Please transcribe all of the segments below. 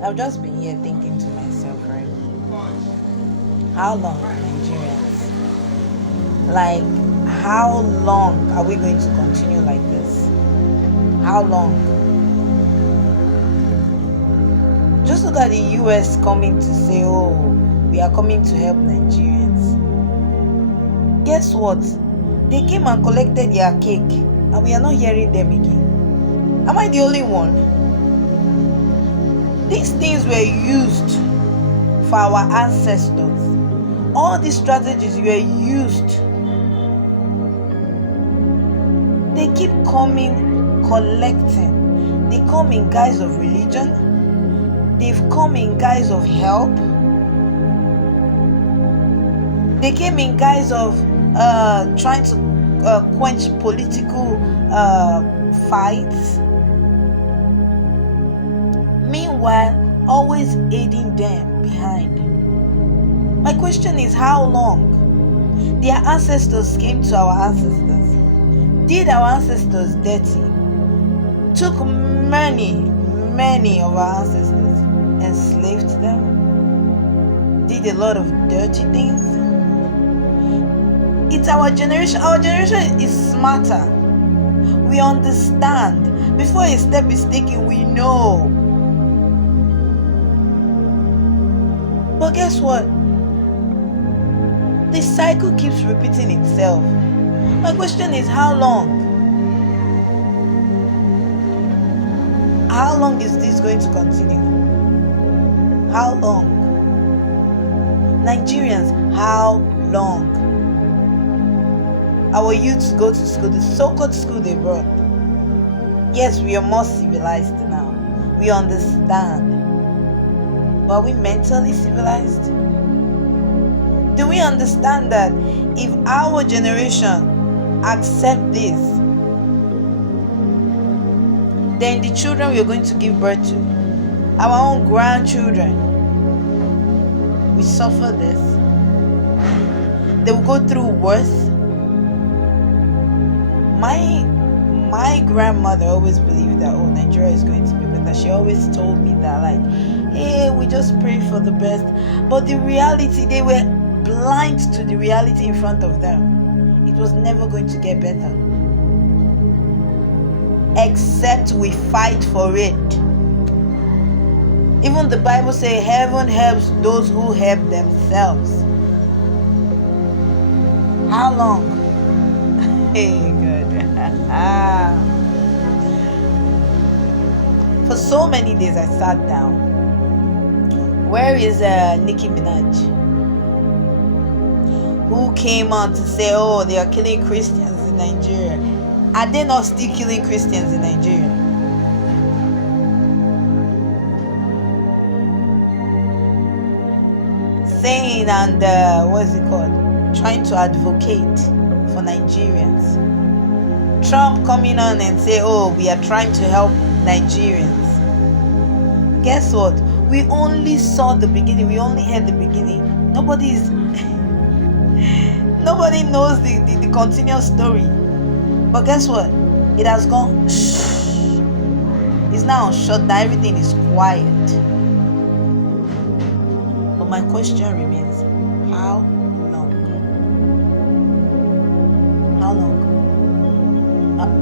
I've just been here thinking to myself, right? How long, Nigerians? Like, how long are we going to continue like this? How long? Just look at the US coming to say, oh, we are coming to help Nigerians. Guess what? They came and collected their cake, and we are not hearing them again. Am I the only one? These things were used for our ancestors. All these strategies were used. They keep coming, collecting. They come in guise of religion. They've come in guise of help. They came in guise of trying to quench political fights. Meanwhile, always aiding them behind. My question is, how long? Their ancestors came to our ancestors, did our ancestors dirty, took many of our ancestors, enslaved them, did a lot of dirty things. It's our generation. Our generation is smarter. We understand. Before a step is taken, we know. But guess what? The cycle keeps repeating itself. My question is, how long? How long is this going to continue? How long? Nigerians, how long? Our youths go to school, the so-called school they brought. Yes, we are more civilized now. We understand. But are we mentally civilized? Do we understand that if our generation accept this, then the children we are going to give birth to, our own grandchildren, we suffer this. They will go through worse. My grandmother always believed that, oh, Nigeria is going to be better. She always told me that, like, hey, we just pray for the best. But the reality, they were blind to the reality in front of them. It was never going to get better, except we fight for it. Even the Bible says heaven helps those who help themselves. How long? Hey, good. For so many days I sat down. Where is Nicki Minaj? Who came on to say, oh, they are killing Christians in Nigeria? Are they not still killing Christians in Nigeria? Saying and what's it called? Trying to advocate for Nigerians. Trump coming on and say, oh, we are trying to help Nigerians. Guess what? We only saw the beginning. We only heard the beginning. Nobody knows the continuous story. But guess what? It has gone shh. It's now shut down. Everything is quiet. But my question remains, how long? How long?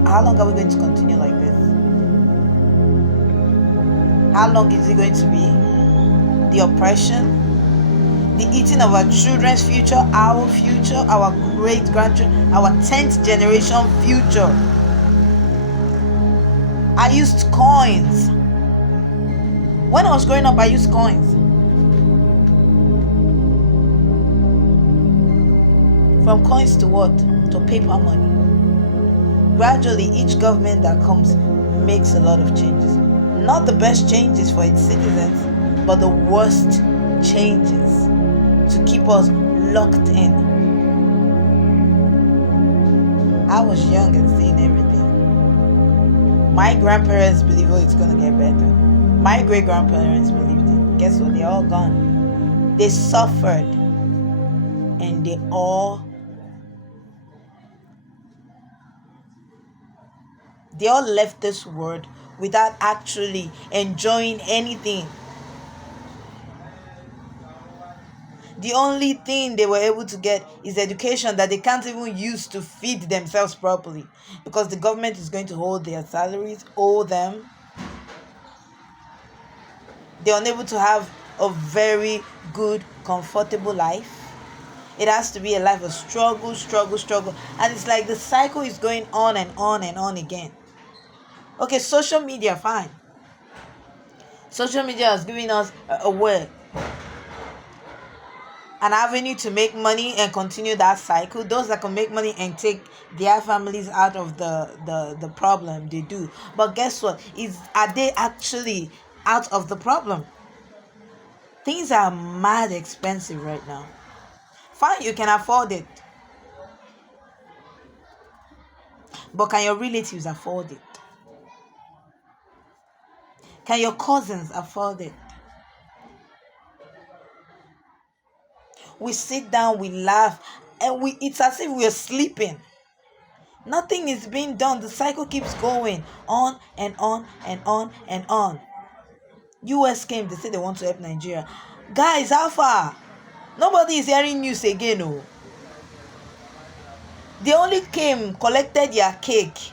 How long are we going to continue like this? How long is it going to be? The oppression, the eating of our children's future, our great-grandchildren, our 10th generation future. I used coins. When I was growing up, I used coins. From coins to what? To paper money. Gradually, each government that comes makes a lot of changes. Not the best changes for its citizens, but the worst changes to keep us locked in. I was young and seeing everything. My grandparents believe, oh, it's going to get better. My great-grandparents believed it. Guess what? They're all gone. They suffered. And they all left this world without actually enjoying anything. The only thing they were able to get is education that they can't even use to feed themselves properly, because the government is going to hold their salaries, owe them. They're unable to have a very good, comfortable life. It has to be a life of struggle, struggle, struggle. And it's like the cycle is going on and on and on again. Okay, social media, fine. Social media has given us a way, an avenue to make money and continue that cycle. Those that can make money and take their families out of the problem, they do. But guess what? Are they actually out of the problem? Things are mad expensive right now. Fine, you can afford it. But can your relatives afford it? Can your cousins afford it? We sit down, we laugh, and it's as if we're sleeping. Nothing is being done. The cycle keeps going on and on and on and on. US came, they say they want to help Nigeria. Guys, how far? Nobody is hearing news again. Oh. They only came, collected their cake,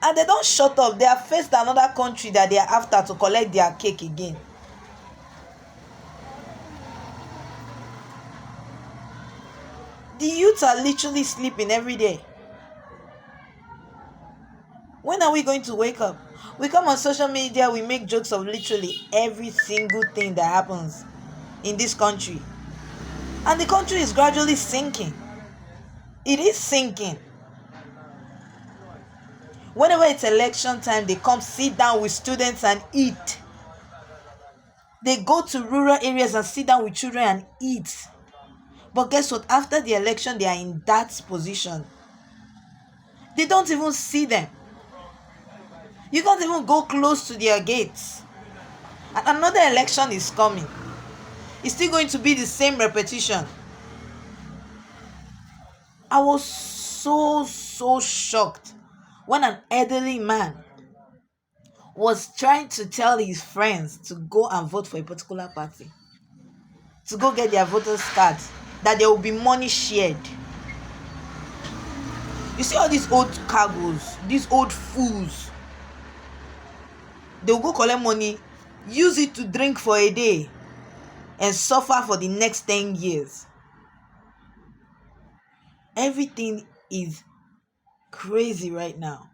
and they don't shut up. They have faced another country that they are after to collect their cake again. The youths are literally sleeping every day. When are we going to wake up? We come on social media, we make jokes of literally every single thing that happens in this country. And the country is gradually sinking. It is sinking. Whenever it's election time, they come sit down with students and eat. They go to rural areas and sit down with children and eat. But guess what? After the election, they are in that position. They don't even see them. You can't even go close to their gates. And another election is coming. It's still going to be the same repetition. I was so shocked when an elderly man was trying to tell his friends to go and vote for a particular party, to go get their voters cards, that there will be money shared. You see all these old cargoes, these old fools, they will go collect money, use it to drink for a day, and suffer for the next 10 years. Everything is crazy right now.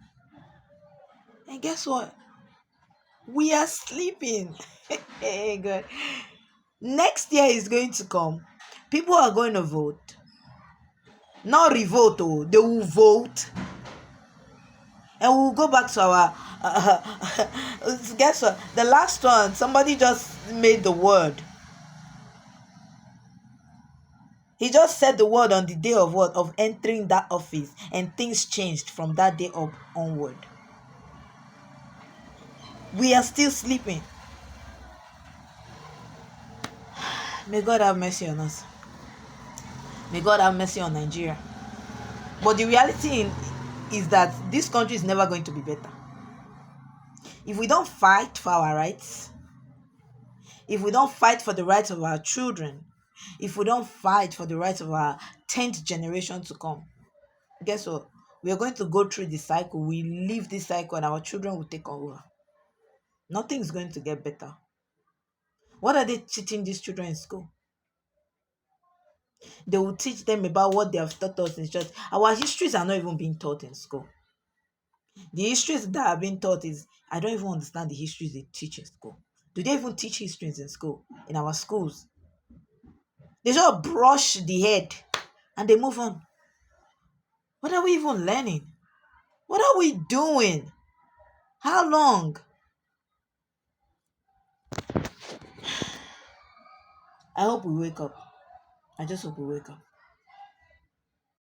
And guess what? We are sleeping. Hey, God. Next year is going to come. People are going to vote. Not revote, oh, they will vote. And we'll go back to our. Guess what? The last one, somebody just made the word. He just said the word on the day of what? Of entering that office. And things changed from that day up onward. We are still sleeping. May God have mercy on us. May God have mercy on Nigeria. But the reality is that this country is never going to be better. If we don't fight for our rights, if we don't fight for the rights of our children, if we don't fight for the rights of our 10th generation to come, guess what? We are going to go through the cycle. We leave this cycle and our children will take over. Nothing is going to get better. What are they teaching these children in school? They will teach them about what they have taught us in church. Our histories are not even being taught in school. The histories that are being taught is, I don't even understand the histories they teach in school. Do they even teach histories in school, in our schools? They just brush the head and they move on. What are we even learning? What are we doing? How long? I hope we wake up. I just hope we wake up.